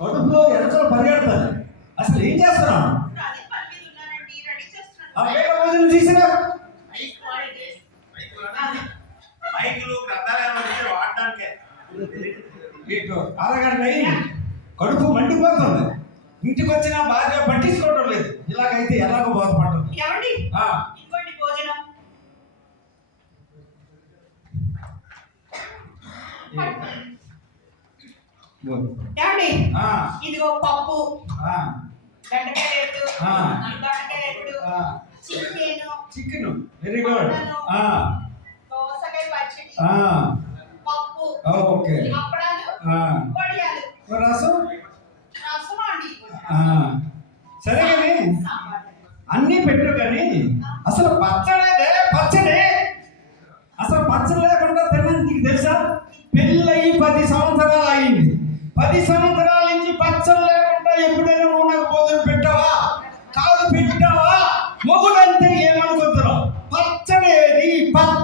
కడుపులో ఎనకలు పరిగెడతాను. అసలు ఏం చేస్తున్నాను? వేగ భోజనం చేసినా అరగంట అయింది, కడుపు మండిపోతుంది. ఇంటికి వచ్చిన బాగా పట్టించుకోవడం లేదు. ఇలాగైతే ఎలాగో బాధపడటం. ఇదిగో పప్పు, చికెన్, వెరీ గుడ్. దోసకాయ పచ్చడి, పప్పు, ఓకే, వడియాలు, రసం. రసం అండి. సరే కానీ అన్నీ పెట్టు, కానీ అసలు పచ్చడే పచ్చడి. అసలు పచ్చడి లేకుండా తిన్నాను. నీకు తెలుసా? పెళ్ళయి 10 సంవత్సరాలు అయింది. 10 సంవత్సరాల నుంచి పచ్చడి లేకుండా ఎప్పుడైనా నువ్వు నాకు భోజనం పెట్టావా? కాదు, పెట్టావా? మొగుడంటే ఏమనుకుంటున్నావు? పచ్చడేది, పచ్చడి